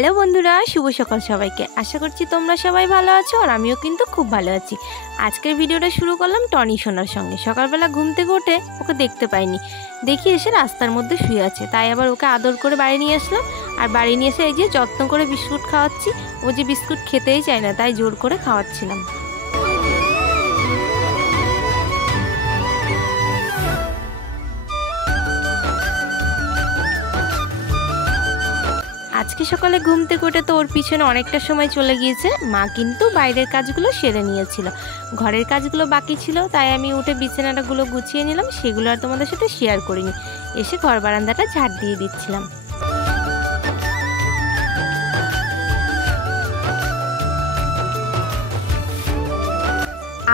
Hello বন্ধুরা, শুভ সকাল সবাইকে। আশা করছি তোমরা সবাই ভালো আছো আর আমিও কিন্তু খুব ভালো আছি। আজকের ভিডিওটা শুরু করলাম টনি সোনার সঙ্গে। সকালবেলা ঘুম থেকে উঠে ওকে দেখতে পাইনি, দেখি এসে রাস্তার মধ্যে শুয়ে আছে, তাই আবার ওকে আদর করে বাড়ি নিয়ে আসলাম। আর বাড়ি নিয়ে এসে এই যে যত্ন করে বিস্কুট খাওয়াচ্ছি। ও যে বিস্কুট খেতেই চায় না, তাই জোর করে খাওয়াচ্ছিলাম। আজকে সকালে ঘুম থেকে উঠে তো ওর পিছনে অনেকটা সময় চলে গিয়েছে। মা কিন্তু বাইরের কাজগুলো সেরে নিয়েছিল, ঘরের কাজগুলো বাকি ছিল, তাই আমি উঠে বিছানাটাগুলো গুছিয়ে নিলাম। সেগুলো আর তোমাদের সাথে শেয়ার করিনি। এসে ঘর বারান্দাটা ঝাড় দিয়ে দিচ্ছিলাম।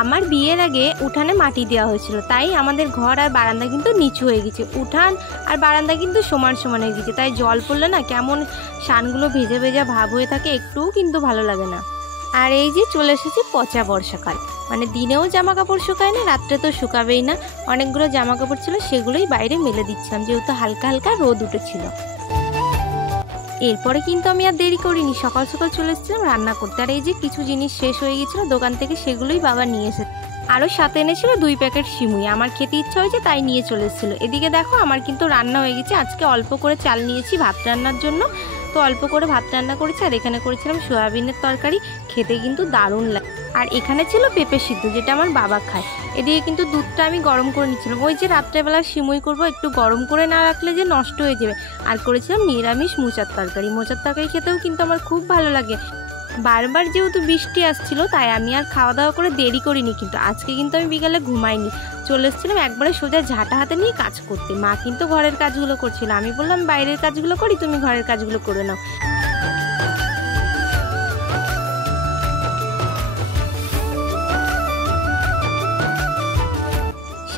আমার বিয়ের আগে উঠানে মাটি দেওয়া হয়েছিল, তাই আমাদের ঘর আর বারান্দা কিন্তু নিচু হয়ে গেছে। উঠান আর বারান্দা কিন্তু সমান সমান হয়ে গেছে, তাই জল পড়লে না কেমন শানগুলো ভেজা ভেজা ভাব হয়ে থাকে, একটুও কিন্তু ভালো লাগে না। আর এই যে চলে এসেছি পচা বর্ষাকাল, মানে দিনেও জামা কাপড় শুকায় না, রাত্রে তো শুকাবেই না। অনেকগুলো জামা কাপড় ছিল, সেগুলোই বাইরে মেলে দিচ্ছিলাম, যেহেতু হালকা হালকা রোদ উঠেছিল। এরপরে কিন্তু আমি আর দেরি করিনি, সকাল সকাল চলে এসেছিলাম রান্না করতে। আর এই যে কিছু জিনিস শেষ হয়ে গেছিলো দোকান থেকে, সেগুলোই বাবা নিয়ে এসেছে। আরও সাথে এনেছিল 2 প্যাকেট সিমুই। আমার খেতে ইচ্ছা হয়েছে তাই নিয়ে চলে এসেছিলো। এদিকে দেখো আমার কিন্তু রান্না হয়ে গেছে। আজকে অল্প করে চাল নিয়েছি ভাত রান্নার জন্য, তো অল্প করে ভাত রান্না করেছি। আর এখানে করেছিলাম সয়াবিনের তরকারি, খেতে কিন্তু দারুণ লাগে। আর এখানে ছিল পেঁপে সিদ্ধ, যেটা আমার বাবা খায়। এদিকে কিন্তু দুধটা আমি গরম করে নিচ্ছিলাম, ওই যে রাত্রেবেলা সিমুই করবো, একটু গরম করে না রাখলে যে নষ্ট হয়ে যাবে। আর করেছিলাম নিরামিষ মোচার তরকারি। মোচার তরকারি খেতেও কিন্তু আমার খুব ভালো লাগে। বারবার যেহেতু বৃষ্টি আসছিল, তাই আমি আর খাওয়া দাওয়া করে দেরি করিনি। কিন্তু আজকে কিন্তু আমি বিকালে ঘুমাইনি, চলে এসেছিলাম একবারে সোজা ঝাঁটা হাতে নিয়ে কাজ করতে। মা কিন্তু ঘরের কাজগুলো করছিল, আমি বললাম বাইরের কাজগুলো করি, তুমি ঘরের কাজগুলো করে নাও।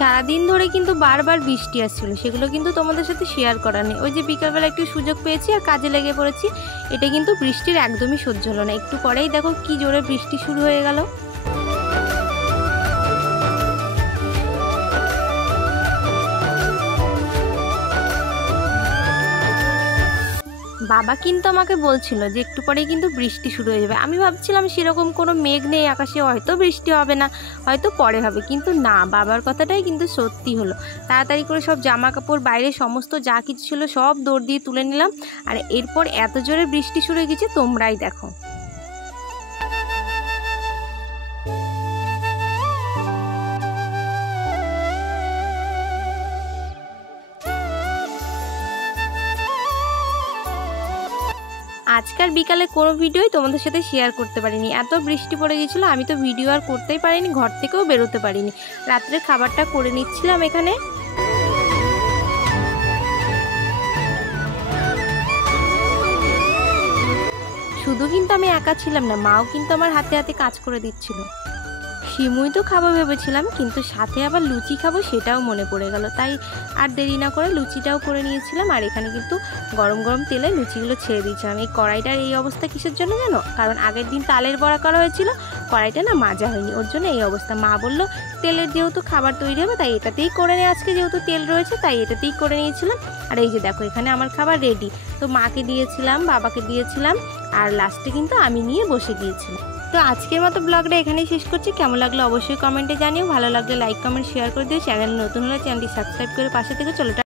সারাদিন ধরে কিন্তু বারবার বৃষ্টি আসছিল, সেগুলো কিন্তু তোমাদের সাথে শেয়ার করা নেই। ওই যে বিকালবেলা একটু সুযোগ পেয়েছি আর কাজে লেগে পড়েছি। এটা কিন্তু বৃষ্টির একদমই সহ্য হলো না। একটু পরেই দেখো কি জোরে বৃষ্টি শুরু হয়ে গেল। বাবা কিন্তু আমাকে বলছিল যে একটু পরেই কিন্তু বৃষ্টি শুরু হয়ে যাবে। আমি ভাবছিলাম সেরকম কোনো মেঘ নেই আকাশে, হয়তো বৃষ্টি হবে না, হয়তো পরে হবে। কিন্তু না, বাবার কথাটাই কিন্তু সত্যি হলো। তাড়াতাড়ি করে সব জামা কাপড় বাইরে সমস্ত যা কিছু ছিল সব দৌড় দিয়ে তুলে নিলাম। আর এরপর এত জোরে বৃষ্টি শুরু হয়ে গেছে, তোমরাই দেখো। আজকাল বিকালে কোনো ভিডিওই তোমাদের সাথে শেয়ার করতে পারিনি, এত বৃষ্টি পড়ে গেছিলো। আমি তো ভিডিও আর করতেই পারিনি, ঘর থেকেও বেরোতে পারিনি। রাত্রে খাবারটা করে নিচ্ছিলাম এখানে। শুধু কিন্তু আমি একা ছিলাম না, মাও কিন্তু আমার হাতে হাতে কাজ করে দিচ্ছিল। সিমুই তো খাবো ভেবেছিলাম, কিন্তু সাথে আবার লুচি খাবো সেটাও মনে পড়ে গেল, তাই আর দেরি না করে লুচিটাও করে নিয়েছিলাম। আর এখানে কিন্তু গরম গরম তেলে লুচিগুলো ছেড়ে দিয়েছিলাম। এই কড়াইটার এই অবস্থা কিসের জন্য জানো? কারণ আগের দিন তালের বড়া করা হয়েছিল, কড়াইটা না মাজা হয়নি, ওর জন্য এই অবস্থা। মা বললো তেলের যেহেতু খাবার তৈরি হবে, তাই এটাতেই করে নিয়ে, আজকে যেহেতু তেল রয়েছে তাই এটাতেই করে নিয়েছিলাম। আর এই যে দেখো এখানে আমার খাবার রেডি। তো মাকে দিয়েছিলাম, বাবাকে দিয়েছিলাম, আর লাস্টে কিন্তু আমি নিয়ে বসে গিয়েছিলাম। তো আজকের মতো ব্লগটা এখানেই শেষ করছি। কেমন লাগলো অবশ্যই কমেন্টে জানিও। ভালো লাগলে লাইক কমেন্ট শেয়ার করে দিও। চ্যানেল নতুন হলে চ্যানেলটি সাবস্ক্রাইব করে পাশে থেকে চলে